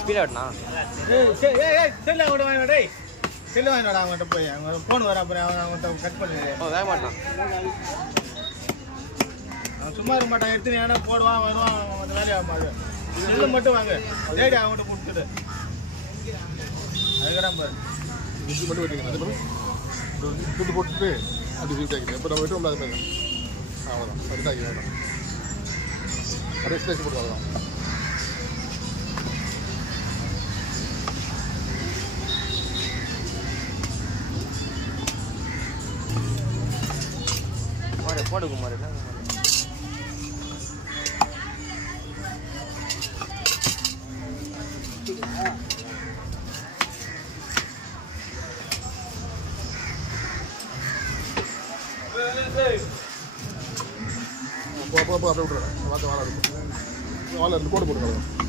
speed ஆட்னா cell அவங்கள்ட்ட வாங்க டேய் செல்லு வாங்கினோட அவங்கள்ட்ட போய் அவங்க ஃபோன் வர அப்புறம் அவங்கள்ட்ட கட் பண்ணு வேக மாட்டான் அவன் சும்மா இருக்க மாட்டான் எடுத்து ஏன்னா போடுவான் வருவான் அந்த வேலையாக மாடு செல்லு மட்டும் வாங்க டேடி அவங்கள்ட்ட கொடுத்துட்டு அதுக்கதான் பாரு இது மட்டும் வெட்டிங்க அதே மாதிரி துட்டு போட்டுட்டு அப்படி வீட்டு ஆகிட்டு இப்போ நம்ம வெட்டும் அது அவ்வளோதான் பரிதாகி வேணும் அப்படியே ஸ்டேஷன் போட்டு வரலாம் போடு குமார் அப்படியே விட்டுறேன் வாழை இருக்கும் வாழை இருந்து கோடு போட்டு